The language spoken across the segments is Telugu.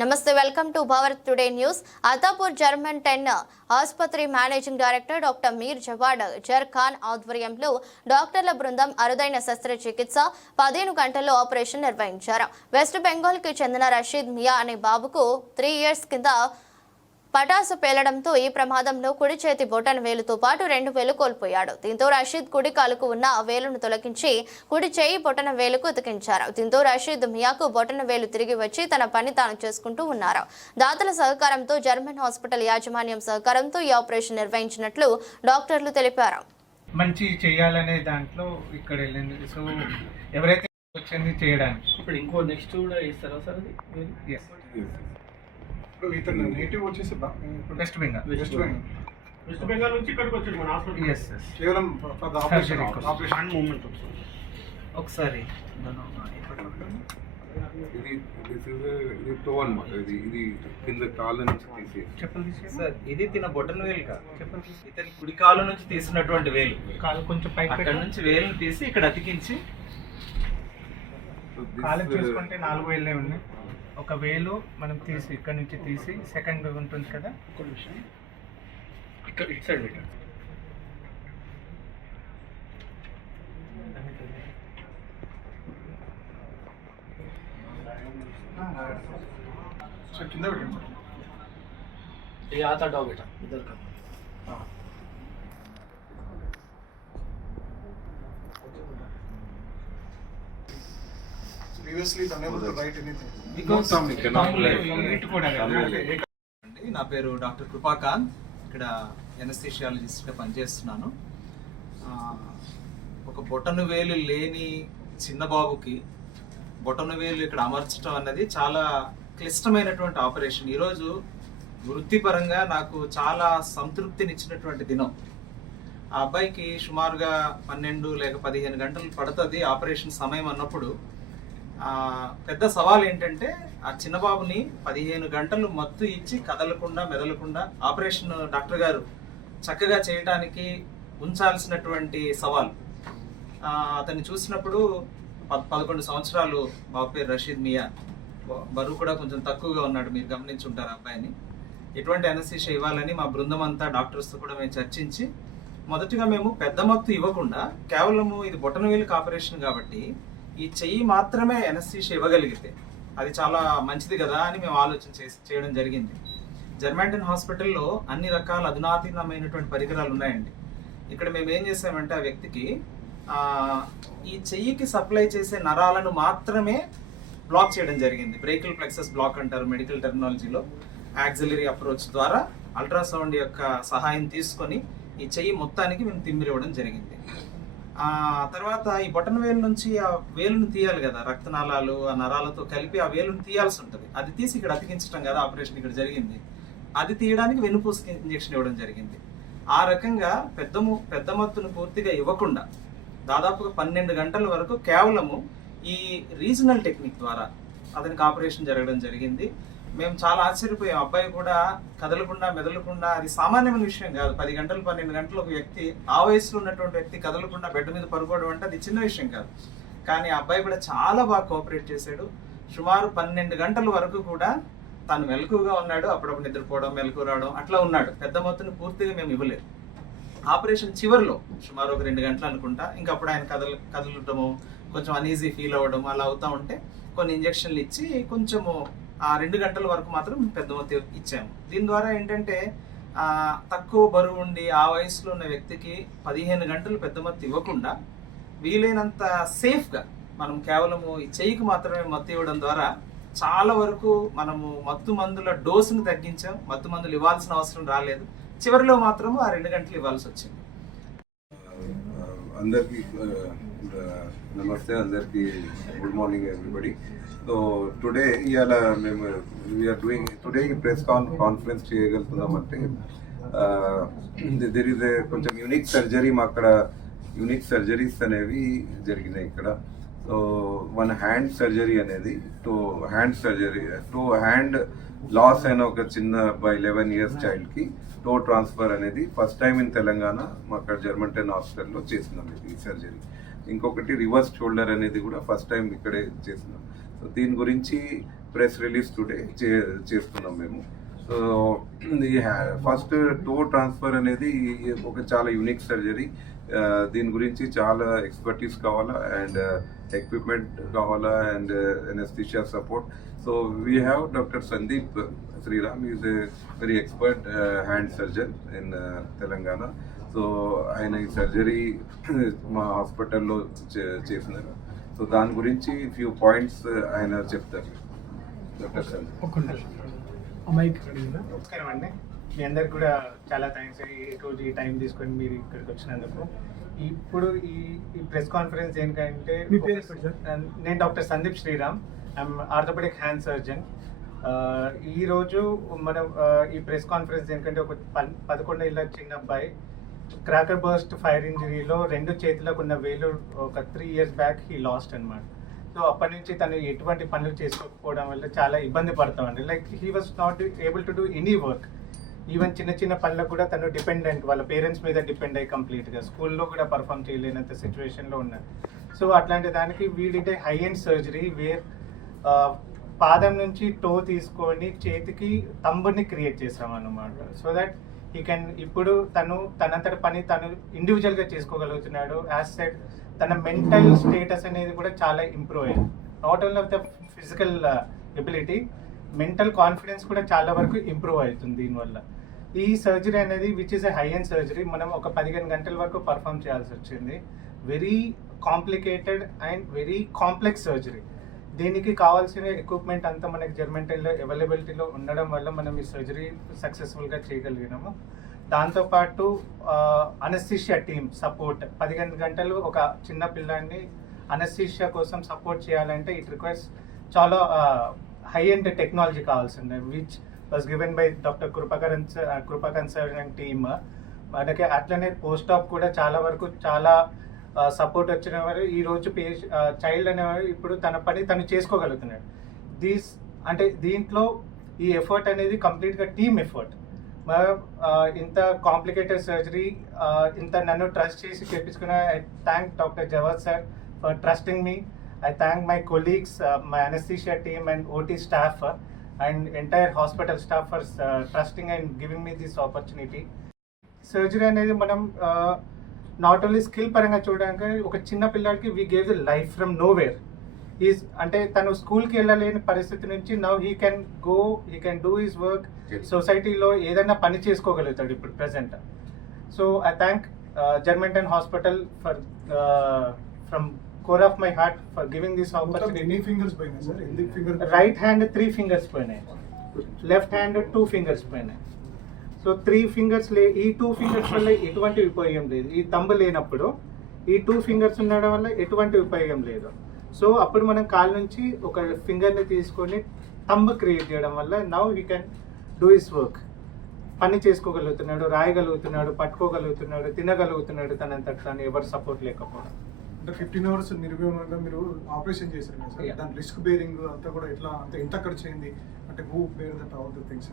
నమస్తే welcome to Bharat today news. Attapur German ten ఆసుపత్రి managing director doctor Mir Jawad Zar Khan ఆధ్వర్యంలో డాక్టర్ల బృందం అరుదైన శస్త్రచికిత్స పదిహేను గంటల్లో ఆపరేషన్ నిర్వహించారు. వెస్ట్ బెంగాల్కి చెందిన రషీద్ మియా అనే బాబుకు త్రీ ఇయర్స్ కింద పటాసు పేలడంతో ఈ ప్రమాదంలో కుడి చేతి బొటన వేలుతో పాటు రెండు వేలు కోల్పోయాడు. దీంతో రషీద్ కుడి కాలుకు ఉన్న ఆ వేలును తొలగించి కుడి చేయి బొటన వేలుకు ఉతికించారు. దీంతో రషీద్ మియాకు బొటన వేలు తిరిగి వచ్చి తన పని తాను చేసుకుంటూ ఉన్నారు. దాతల సహకారంతో జర్మన్ హాస్పిటల్ యాజమాన్యం సహకారంతో ఈ ఆపరేషన్ నిర్వహించినట్లు డాక్టర్లు తెలిపారు. మంచి చేయాలనే దాంట్లో ఇక్కడ వెళ్ళింది. సో ఎవరైతే వచ్చింది చేయడానికి. ఇప్పుడు ఇంకో నెక్స్ట్ కూడా ఇస్తారా సార్ ఇప్పుడు ఇతను నేటివ్ వచ్చేసి west Bengal west Bengal west Bengal నుంచి ఇక్కడికి వచ్చాడు మన హాస్పిటల్ ఎస్ ఎస్ కేవలం for the operation. Operation moment ఒకసారి. ఇది దిస్ ఇస్ ఇది టో అనమాట ఇది ఇది కింద కాళ్ళ నుంచి తీసి తీసేసి సార్ ఇది తిన బొటన వేలు కాదు. చెప్పలు తీసి ఇతని కుడి కాలు నుంచి తీసినటువంటి వేలు. కాలు కొంచెం పైకి అక్కడ నుంచి వేలుని తీసి ఇక్కడ అతికించి కాలు చూసుకుంటే నాలుగు వేలే ఉన్నాయి. ఒక వేలు మనం తీసి ఇక్కడ నుంచి తీసి సెకండ్ ఉంటుంది కదా ఒక నిమిషం ఇక్కడ ఇటు సైడ్ పెట్టండి సో కింద పెట్టండి ये आता डाउ बेटा इधर का Unable to write anything. Because cannot నా పేరు డాక్టర్ కృపాకాంత్. ఇక్కడ ఎనస్థిషియాలజిస్ట్గా పనిచేస్తున్నాను. ఆ, ఒక బొటను వేలు లేని చిన్న బాబుకి బొటను వేలు ఇక్కడ అమర్చడం అన్నది చాలా క్లిష్టమైనటువంటి ఆపరేషన్. ఈరోజు వృత్తిపరంగా నాకు చాలా సంతృప్తినిచ్చినటువంటి దినం. ఆ అబ్బాయికి సుమారుగా పన్నెండు లేక పదిహేను గంటలు పడుతుంది ఆపరేషన్ సమయం అన్నప్పుడు. పెద్ద సవాల్ ఏంటంటే ఆ చిన్నబాబుని పదిహేను గంటలు మత్తు ఇచ్చి కదలకుండా మెదలకుండా ఆపరేషన్ డాక్టర్ గారు చక్కగా చేయటానికి ఉంచాల్సినటువంటి సవాల్. అతన్ని చూసినప్పుడు పద్ పదకొండు సంవత్సరాలు బాబు పేరు రషీద్ మియా. బరువు కూడా కొంచెం తక్కువగా ఉన్నాడు మీరు గమనించుంటారు అబ్బాయిని. ఎటువంటి అనస్థీషియా ఇవ్వాలని మా బృందం అంతా డాక్టర్స్తో కూడా మేము చర్చించి మొదటిగా మేము పెద్ద మత్తు ఇవ్వకుండా కేవలము ఇది బొటనవేలికి ఆపరేషన్ కాబట్టి ఈ చెయ్యి మాత్రమే ఎనస్థీషియా ఇవ్వగలిగితే అది చాలా మంచిది కదా అని మేము ఆలోచన చేసి చేయడం జరిగింది. జర్మాంటన్ హాస్పిటల్లో అన్ని రకాల అధునాతీనమైనటువంటి పరికరాలు ఉన్నాయండి. ఇక్కడ మేము ఏం చేసామంటే ఆ వ్యక్తికి ఈ చెయ్యికి సప్లై చేసే నరాలను మాత్రమే బ్లాక్ చేయడం జరిగింది. బ్రేకిల్ ప్లెక్సెస్ బ్లాక్ అంటారు మెడికల్ టెక్నాలజీలో యాక్సిలరీ అప్రోచ్ ద్వారా అల్ట్రాసౌండ్ యొక్క సహాయం తీసుకొని ఈ చెయ్యి మొత్తానికి మేము తిమ్మిరివ్వడం జరిగింది. ఆ తర్వాత ఈ బటన్ వేలు నుంచి ఆ వేలును తీయాలి కదా రక్తనాళాలు ఆ నరాలతో కలిపి ఆ వేలును తీయాల్సి ఉంటుంది. అది తీసి ఇక్కడ అతికించడం కదా ఆపరేషన్ ఇక్కడ జరిగింది. అది తీయడానికి వెన్నుపూస ఇంజెక్షన్ ఇవ్వడం జరిగింది. ఆ రకంగా పెద్దము పెద్ద మొత్తును పూర్తిగా ఇవ్వకుండా దాదాపుగా పన్నెండు గంటల వరకు కేవలము ఈ రీజనల్ టెక్నిక్ ద్వారా అతనికి ఆపరేషన్ జరగడం జరిగింది. మేము చాలా ఆశ్చర్యపోయాం. అబ్బాయి కూడా కదలకుండా మెదలకుండా అది సామాన్యమైన విషయం కాదు. పది గంటలు పన్నెండు గంటలు ఒక వ్యక్తి ఆ వయసులో ఉన్నటువంటి వ్యక్తి కదలకుండా బెడ్ మీద పడుకోవడం అంటే అది చిన్న విషయం కాదు. కానీ ఆ అబ్బాయి కూడా చాలా బాగా కోఆపరేట్ చేశాడు. సుమారు పన్నెండు గంటల వరకు కూడా తను మెలకుగా ఉన్నాడు. అప్పుడప్పుడు నిద్రపోవడం మెలకు రావడం అట్లా ఉన్నాడు. పెద్ద మొత్తం పూర్తిగా మేము ఇవ్వలేదు. ఆపరేషన్ చివరిలో సుమారు ఒక రెండు గంటలు అనుకుంటా. ఇంకా అప్పుడు ఆయన కదలు కదలటము కొంచెం అనీజీ ఫీల్ అవ్వడం అలా అవుతా ఉంటే కొన్ని ఇంజక్షన్లు ఇచ్చి కొంచెము ఆ రెండు గంటల వరకు మాత్రం పెద్ద మొత్తం ఇచ్చాము. దీని ద్వారా ఏంటంటే తక్కువ బరువు ఉండి ఆ వయసులో ఉన్న వ్యక్తికి పదిహేను గంటలు పెద్ద మత్తు ఇవ్వకుండా వీలైనంత సేఫ్గా మనం కేవలము ఈ చెయ్యికి మాత్రమే మత్తు ఇవ్వడం ద్వారా చాలా వరకు మనము మత్తు మందుల డోసును తగ్గించాం. మత్తు మందులు ఇవ్వాల్సిన అవసరం రాలేదు. చివరిలో మాత్రము ఆ రెండు గంటలు ఇవ్వాల్సి వచ్చింది. అందరికీ నమస్తే అందరికి. Good morning everybody so today ఇవాళ మేము వీఆర్ డూయింగ్ టుడే ఈ ప్రెస్ కాన్ కాన్ఫరెన్స్ చేయగలుగుతున్నామంటే దెర్ ఇస్ కొంచెం యూనిక్ సర్జరీ మా అక్కడ యూనిక్ సర్జరీస్ అనేవి జరిగినాయి ఇక్కడ. సో వన్ హ్యాండ్ సర్జరీ అనేది two hand surgery two hand loss అయిన ఒక చిన్న బై లెవెన్ ఇయర్స్ చైల్డ్కి టో ట్రాన్స్ఫర్ అనేది ఫస్ట్ టైం ఇన్ తెలంగాణ మా అక్కడ జర్మన్ టెన్ హాస్పిటల్లో చేసినాం ఇది ఈ సర్జరీ ఇంకొకటి రివర్స్ షోల్డర్ అనేది కూడా ఫస్ట్ టైం ఇక్కడే చేసినాం సో దీని గురించి ప్రెస్ రిలీజ్ టుడే చేస్తున్నాం మేము. సో ఈ ఫస్ట్ టో ట్రాన్స్ఫర్ అనేది ఒక చాలా యూనిక్ సర్జరీ. దీని గురించి చాలా ఎక్స్పర్టీస్ కావాలా అండ్ ఎక్విప్మెంట్ కావాలా and anaesthesia support. So we have doctor Sandeep Sriram is a very expert hand surgeon in Telangana. So ఆయన ఈ సర్జరీ మా హాస్పిటల్లో చేసినారు. సో దాని గురించి ఫ్యూ పాయింట్స్ ఆయన చెప్తారు. డాక్టర్ నమస్కారం అండి. మీ అందరికి కూడా చాలా థ్యాంక్స్ ఈ రోజు ఈ టైం తీసుకొని మీరు ఇక్కడికి వచ్చినందుకు. ఇప్పుడు ఈ ఈ ప్రెస్ కాన్ఫరెన్స్ ఏంటంటే. నేను doctor Sandeep Sriram. I'm orthopaedic hand surgeon ఈ రోజు మనం ఈ ప్రెస్ కాన్ఫరెన్స్ ఏంటంటే ఒక పన్- పదకొండు ఏళ్ళ చిన్న అబ్బాయి. క్రాకర్ బర్స్ట్ ఫైర్ ఇంజరీలో రెండు చేతులకు ఉన్న వేలు ఒక three years back he lost అనమాట సో అప్పటి నుంచి తను ఎటువంటి పనులు చేసుకోకపోవడం వల్ల చాలా ఇబ్బంది పడతామండి. Like he was not able to do any work even చిన్న చిన్న పనులకు కూడా తను డిపెండెంట్ వాళ్ళ పేరెంట్స్ మీద డిపెండ్ అయ్యి కంప్లీట్గా స్కూల్లో కూడా పర్ఫామ్ చేయలేనంత సిచ్యువేషన్లో ఉన్నారు. సో అట్లాంటి దానికి వీడింటే హై ఎండ్ సర్జరీ వేర్ పాదం నుంచి టో తీసుకొని చేతికి తంబుని క్రియేట్ చేసాం అన్నమాట సో దట్ ఈ కెన్ ఇప్పుడు తను తనంతటి పని తను ఇండివిజువల్గా చేసుకోగలుగుతున్నాడు. యాజ్ సెట్ తన మెంటల్ స్టేటస్ అనేది కూడా చాలా ఇంప్రూవ్ అయింది. Not only of the physical ability mental confidence కూడా చాలా వరకు ఇంప్రూవ్ అవుతుంది దీనివల్ల. ఈ సర్జరీ అనేది which is a high end surgery మనం ఒక పదిహేను గంటల వరకు పర్ఫామ్ చేయాల్సి వచ్చింది. Very complicated and very complex surgery దీనికి కావాల్సిన ఎక్విప్మెంట్ అంతా మనకి జర్మెంటల్లో అవైలబిలిటీలో ఉండడం వల్ల మనం ఈ సర్జరీ సక్సెస్ఫుల్గా చేయగలిగినాము. దాంతోపాటు అనస్థిషియా టీమ్ సపోర్ట్ పదిహేను గంటలు ఒక చిన్న పిల్లాన్ని అనస్థిషియా కోసం సపోర్ట్ చేయాలంటే ఇట్ రిక్వైర్స్ చాలా హై ఎండ్ టెక్నాలజీ కావాల్సిందే which was given by doctor Krupakaran కృపాకన్సర్ team మనకి అట్లనే పోస్ట్ ఆఫ్ కూడా చాలా వరకు చాలా సపోర్ట్ వచ్చిన వారు ఈ రోజు చైల్డ్ అనేవారు ఇప్పుడు తన పని తను చేసుకోగలుగుతున్నాడు. దీస్ అంటే దీంట్లో ఈ ఎఫర్ట్ అనేది కంప్లీట్గా టీమ్ ఎఫర్ట్ ఇంత కాంప్లికేటెడ్ సర్జరీ ఇంత నన్ను ట్రస్ట్ చేసి చేపించుకున్న I thank doctor Jawad sir for trusting me I thank my colleagues my anaesthesia team and OT staff and entire hospital staff for trusting and giving me this opportunity surgery అనేది మనం నాట్ ఓన్లీ స్కిల్ పరంగా చూడడానికి ఒక చిన్న పిల్లాడికి we gave the life from nowhere is అంటే తను స్కూల్కి వెళ్ళలేని పరిస్థితి నుంచి now he can go he can do his work సొసైటీలో ఏదైనా పని చేసుకోగలుగుతాడు ఇప్పుడు present so I thank German Ten hospital for from core of my heart for giving this ఎన్ని ఫింగర్స్ పోయినాయి సార్ ఎన్ని finger right hand three fingers పోయినాయి. లెఫ్ట్ హ్యాండ్ టూ ఫింగర్స్ పోయినాయి. సో త్రీ ఫింగర్స్ లే ఈ టూ ఫింగర్స్ వల్ల ఎటువంటి ఉపయోగం లేదు. ఈ తంబు లేనప్పుడు ఈ టూ ఫింగర్స్ ఉండడం వల్ల ఎటువంటి ఉపయోగం లేదు. సో అప్పుడు మనం కాల్ నుంచి ఒక ఫింగర్ని తీసుకొని తంబు క్రియేట్ చేయడం వల్ల now you can do is work పని చేసుకోగలుగుతున్నాడు రాయగలుగుతున్నాడు పట్టుకోగలుగుతున్నాడు తినగలుగుతున్నాడు తనంతటి తాను ఎవరు సపోర్ట్ లేకపోవడం. అంటే ఫిఫ్టీన్ అవర్స్ నిర్వహణగా మీరు ఆపరేషన్ చేశారు కదా సార్. దాని రిస్క్ బేరింగ్ అంతా కూడా ఎట్లా అంటే ఎంత ఖర్చు అయింది? అంటే who bear that all the things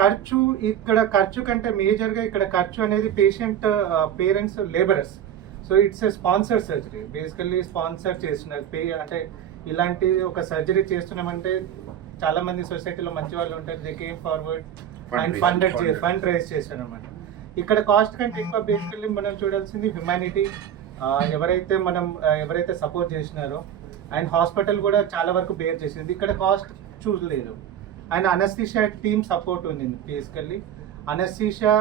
ఖర్చు ఇక్కడ ఖర్చు కంటే మేజర్గా ఇక్కడ ఖర్చు అనేది patient parents labourers so it's a sponsor surgery basically sponsor చేస్తున్నారు. పే అంటే ఇలాంటి ఒక సర్జరీ చేస్తున్నామంటే చాలా మంది సొసైటీలో మంచి వాళ్ళు ఉంటారు. They came forward and. Funded. Fund raise చేశారు అనమాట ఇక్కడ కాస్ట్ కంటే ఎక్కువ బేసికల్లీ మనం చూడాల్సింది హ్యుమానిటీ ఎవరైతే మనం ఎవరైతే సపోర్ట్ చేసినారో అండ్ హాస్పిటల్ కూడా చాలా వరకు బేర్ చేసింది. ఇక్కడ కాస్ట్ చూడలేదు. అండ్ అనస్థీషియా టీమ్ సపోర్ట్ ఉంది బేసికల్లీ అనస్థీషియా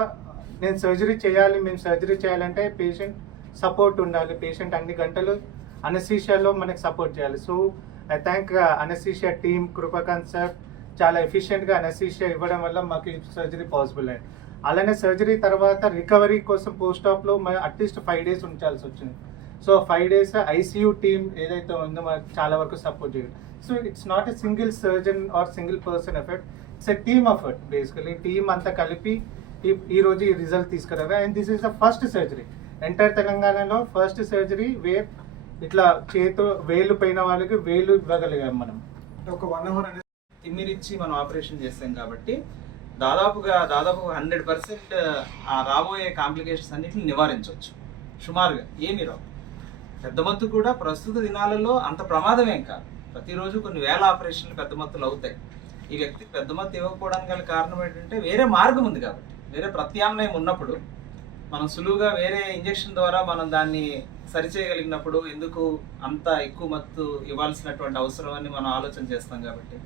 నేను సర్జరీ చేయాలి మేము సర్జరీ చేయాలంటే పేషెంట్ సపోర్ట్ ఉండాలి. పేషెంట్ అన్ని గంటలు అనస్థీషియాలో మనకి సపోర్ట్ చేయాలి. So I thank anaesthesia team Krupakanth sir చాలా ఎఫిషియెంట్గా అనస్థీషియా ఇవ్వడం వల్ల మాకు సర్జరీ పాసిబుల్ అయింది. అలానే సర్జరీ తర్వాత రికవరీ కోసం పోస్ట్ ఆప్లో అట్లీస్ట్ ఫైవ్ డేస్ ఉంచాల్సి వచ్చింది. So five days ICU team ఏదైతే ఉందో మనకు చాలా వరకు సపోర్ట్ చేయాలి so it's not a single surgeon or single person effort it's a team effort basically team అంతా కలిపి ఈ ఈ రోజు ఈ result తీసుకురాగా and this is the first surgery entire తెలంగాణలో ఫస్ట్ సర్జరీ వే ఇట్లా చేతు వేలు పోయిన వాళ్ళకి వేలు ఇవ్వగలిగాం మనం. ఒక వన్ అవర్ అనేది తిమ్మిరిచ్చి మనం ఆపరేషన్ చేస్తాం కాబట్టి దాదాపుగా దాదాపు హండ్రెడ్ పర్సెంట్ ఆ రాబోయే కాంప్లికేషన్స్ అన్నిటిని నివారించవచ్చు. సుమారుగా ఏమి రావు. పెద్ద మత్తు కూడా ప్రస్తుత దినాలలో అంత ప్రమాదమేం కాదు. ప్రతిరోజు కొన్ని వేల ఆపరేషన్లు పెద్ద మత్తులు అవుతాయి. ఈ వ్యక్తి పెద్ద మత్తు ఇవ్వకపోవడానికి గల కారణం ఏంటంటే వేరే మార్గం ఉంది కాబట్టి. వేరే ప్రత్యామ్నాయం ఉన్నప్పుడు మనం సులువుగా వేరే ఇంజెక్షన్ ద్వారా మనం దాన్ని సరిచేయగలిగినప్పుడు ఎందుకు అంత ఎక్కువ మత్తు ఇవ్వాల్సినటువంటి అవసరం అని మనం ఆలోచన చేస్తాం కాబట్టి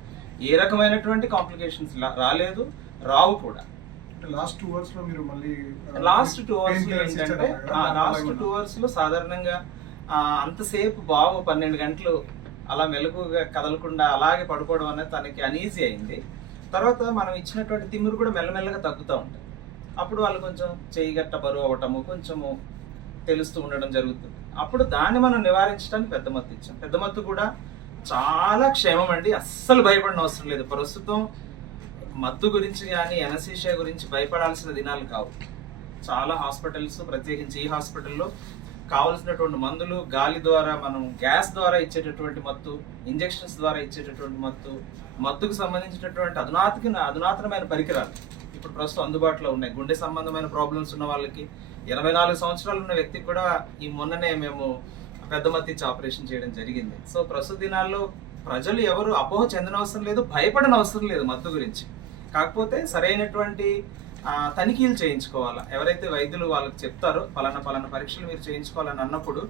ఏ రకమైనటువంటి కాంప్లికేషన్స్ రాలేదు. రావు కూడా. లాస్ట్ టూ అవర్స్లో మీరు మళ్ళీ లాస్ట్ టూ అవర్స్లో ఏంటంటే లాస్ట్ టూ అవర్స్లో సాధారణంగా అంతసేపు బాబు పన్నెండు గంటలు అలా మెలకుగా కదలకుండా అలాగే పడుకోవడం అనేది తనకి అనీజీ అయింది. తర్వాత మనం ఇచ్చినటువంటి తిమ్మిరి కూడా మెల్లమెల్లగా తగ్గుతూ ఉంటాయి. అప్పుడు వాళ్ళు కొంచెం చేయి గట్ట బరువు అవ్వటము కొంచెము తెలుస్తూ ఉండడం జరుగుతుంది. అప్పుడు దాన్ని మనం నివారించడానికి పెద్ద మత్తు ఇచ్చాం. పెద్ద మత్తు కూడా చాలా క్షేమం అండి. అస్సలు భయపడిన అవసరం లేదు. ప్రస్తుతం మత్తు గురించి కానీ ఎనసీషియా గురించి భయపడాల్సిన దినాలు కావు. చాలా హాస్పిటల్స్ ప్రత్యేకించి ఈ హాస్పిటల్లో కావలసినటువంటి మందులు గాలి ద్వారా మనం గ్యాస్ ద్వారా ఇచ్చేటటువంటి మత్తు ఇంజెక్షన్స్ ద్వారా ఇచ్చేటటువంటి మత్తు మత్తుకు సంబంధించినటువంటి అధునాతన అధునాతనమైన పరికరాలు ఇప్పుడు ప్రస్తుతం అందుబాటులో ఉన్నాయి. గుండె సంబంధమైన ప్రాబ్లమ్స్ ఉన్న వాళ్ళకి ఎనభై నాలుగు సంవత్సరాలు ఉన్న వ్యక్తికి కూడా ఈ మొన్ననే మేము పెద్ద మత్తి ఇచ్చి ఆపరేషన్ చేయడం జరిగింది. సో ప్రస్తుత దినాల్లో ప్రజలు ఎవరు అపోహ చెందనవసరం లేదు భయపడనవసరం అవసరం లేదు మత్తు గురించి. కాకపోతే సరైనటువంటి తనిఖీలు చేయించుకోవాలా? ఎవరైతే వైద్యులు వాళ్ళకి చెప్తారో పలానా పలానా పరీక్షలు మీరు చేయించుకోవాలని అన్నప్పుడు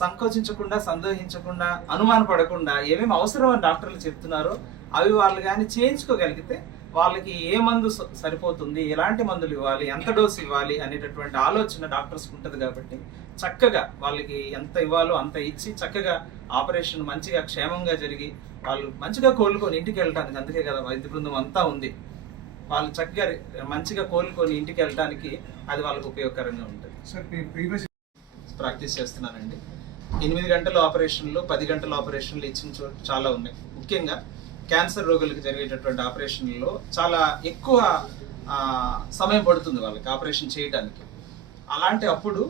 సంకోచించకుండా సందేహించకుండా అనుమాన పడకుండా ఏమేమి అవసరం అని డాక్టర్లు చెప్తున్నారో అవి వాళ్ళు కానీ చేయించుకోగలిగితే వాళ్ళకి ఏ మందు సరిపోతుంది ఎలాంటి మందులు ఇవ్వాలి ఎంత డోసు ఇవ్వాలి అనేటటువంటి ఆలోచన డాక్టర్స్ ఉంటుంది కాబట్టి చక్కగా వాళ్ళకి ఎంత ఇవ్వాలో అంత ఇచ్చి చక్కగా ఆపరేషన్ మంచిగా క్షేమంగా జరిగి వాళ్ళు మంచిగా కోలుకొని ఇంటికి వెళ్ళటానికి అందుకే కదా వైద్య బృందం అంతా ఉంది. వాళ్ళు చక్కగా మంచిగా కోలుకొని ఇంటికి వెళ్ళటానికి అది వాళ్ళకి ఉపయోగకరంగా ఉంటుంది. సార్ ప్రాక్టీస్ చేస్తున్నానండి. ఎనిమిది గంటల ఆపరేషన్లు పది గంటల ఆపరేషన్లు ఇచ్చిన చాలా ఉన్నాయి. ముఖ్యంగా క్యాన్సర్ రోగులకు జరిగేటటువంటి ఆపరేషన్లలో చాలా ఎక్కువ సమయం పడుతుంది వాళ్ళకి ఆపరేషన్ చేయడానికి అలాంటి అప్పుడు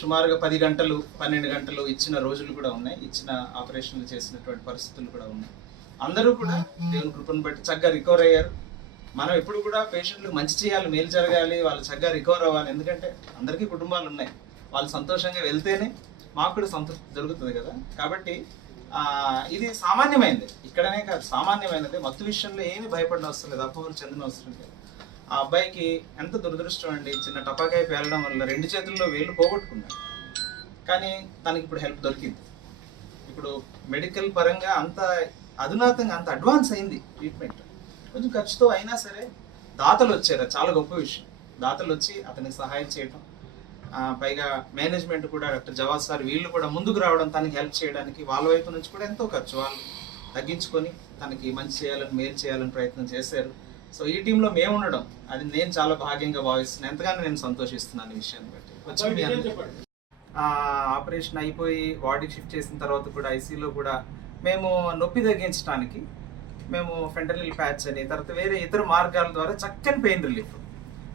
సుమారుగా పది గంటలు పన్నెండు గంటలు ఇచ్చిన రోజులు కూడా ఉన్నాయి. ఇచ్చిన ఆపరేషన్లు చేసినటువంటి పరిస్థితులు కూడా ఉన్నాయి. అందరూ కూడా దేవుని కృపను బట్టి చక్కగా రికవర్ అయ్యారు. మనం ఎప్పుడు కూడా పేషెంట్లు మంచి చేయాలి మేలు జరగాలి వాళ్ళు చక్కగా రికవర్ అవ్వాలి. ఎందుకంటే అందరికీ కుటుంబాలు ఉన్నాయి. వాళ్ళు సంతోషంగా వెళ్తేనే మాకు కూడా సంతృప్తి జరుగుతుంది కదా. కాబట్టి ఇది సామాన్యమైనది ఇక్కడనే కాదు సామాన్యమైనది. మత్తు విషయంలో ఏమీ భయపడిన అవసరం లేదు. అపోహలు చెందిన అవసరం లేదు. ఆ అబ్బాయికి ఎంత దురదృష్టం అండి. చిన్న టపాకాయ పేలడం వల్ల రెండు చేతుల్లో వేలు పోగొట్టుకున్నాడు. కానీ తనకి ఇప్పుడు హెల్ప్ దొరికింది. ఇప్పుడు మెడికల్ పరంగా అంత అధునాతంగా అంత అడ్వాన్స్ అయింది ట్రీట్మెంట్ కొంచెం ఖర్చుతో అయినా సరే దాతలు వచ్చారు. చాలా గొప్ప విషయం. దాతలు వచ్చి అతనికి సహాయం చేయడం ఆ, పైగా మేనేజ్మెంట్ కూడా డాక్టర్ జవాద్ సార్ వీళ్ళు కూడా ముందుకు రావడం తనకి హెల్ప్ చేయడానికి వాళ్ళ వైపు నుంచి కూడా ఎంతో ఖర్చు. వాళ్ళు తగ్గించుకొని తనకి మంచి చేయాలని మేలు చేయాలని ప్రయత్నం చేశారు. సో ఈ టీంలో మేము ఉండడం అది నేను చాలా భాగ్యంగా భావిస్తున్నాను. ఎంతగానో నేను సంతోషిస్తున్నాను ఈ విషయాన్ని బట్టి. వచ్చి ఆపరేషన్ అయిపోయి వార్డుకి షిఫ్ట్ చేసిన తర్వాత కూడా ఐసీలో కూడా మేము నొప్పి తగ్గించడానికి మేము ఫెంటనిల్ ప్యాచ్ అని తర్వాత వేరే ఇతర మార్గాల ద్వారా చక్కని పెయిన్ రిలీఫ్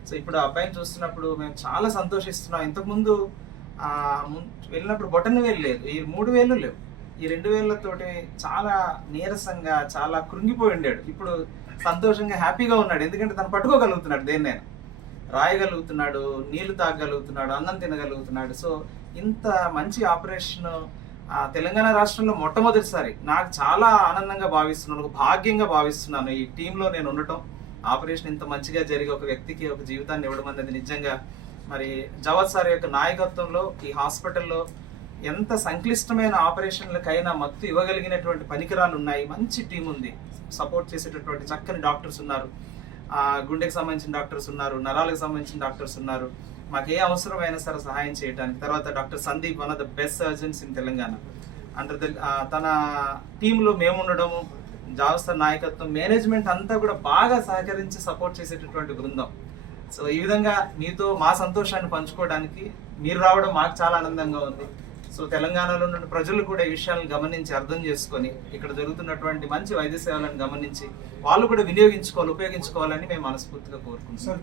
సో ఇప్పుడు ఆ అబ్బాయిని చూస్తున్నప్పుడు మేము చాలా సంతోషిస్తున్నాం. ఇంతకుముందు ముం- వెళ్ళినప్పుడు బొటన్ వేలు లేదు. ఈ మూడు వేలు లేవు. ఈ రెండు వేలతోటి చాలా నీరసంగా చాలా కృంగిపోయి ఉండాడు. ఇప్పుడు సంతోషంగా హ్యాపీగా ఉన్నాడు. ఎందుకంటే తను పట్టుకోగలుగుతున్నాడు దేన్నైనా. రాయగలుగుతున్నాడు నీళ్ళు తాగగలుగుతున్నాడు అన్నం తినగలుగుతున్నాడు. సో ఇంత మంచి ఆపరేషన్ తెలంగాణ రాష్ట్రంలో మొట్టమొదటిసారి నాకు చాలా ఆనందంగా భావిస్తున్నాను భాగ్యంగా భావిస్తున్నాను. ఈ టీంలో నేను ఉండటం ఆపరేషన్ ఇంత మంచిగా జరిగి ఒక వ్యక్తికి ఒక జీవితాన్ని ఇవ్వడం అనేది నిజంగా మరి జవద్ సార్ యొక్క నాయకత్వంలో ఈ హాస్పిటల్లో ఎంత సంక్లిష్టమైన ఆపరేషన్లకైనా మత్తు ఇవ్వగలిగినటువంటి పనికిరాలు ఉన్నాయి. మంచి టీం ఉంది. సపోర్ట్ చేసేటటువంటి చక్కని డాక్టర్స్ ఉన్నారు. గుండెకి సంబంధించిన డాక్టర్స్ ఉన్నారు నరాలకు సంబంధించిన డాక్టర్స్ ఉన్నారు. మాకు ఏ అవసరమైనా సరే సహాయం చేయడానికి తర్వాత doctor Sandeep one of the best surgeons in Telangana. Under the తన టీంలో మేము ఉండడము నాయకత్వం మేనేజ్మెంట్ అంతా కూడా బాగా సహకరించి సపోర్ట్ చేసేటటువంటి బృందం. సో ఈ విధంగా మీతో మా సంతోషాన్ని పంచుకోవడానికి మీరు రావడం మాకు చాలా ఆనందంగా ఉంది. సో తెలంగాణలో ఉన్న ప్రజలు కూడా ఈ విషయాలను గమనించి అర్థం చేసుకొని ఇక్కడ జరుగుతున్నటువంటి మంచి వైద్య సేవలను గమనించి వాళ్ళు కూడా వినియోగించుకోవాలి ఉపయోగించుకోవాలని మేము మనస్ఫూర్తిగా కోరుకుంటున్నాం. సార్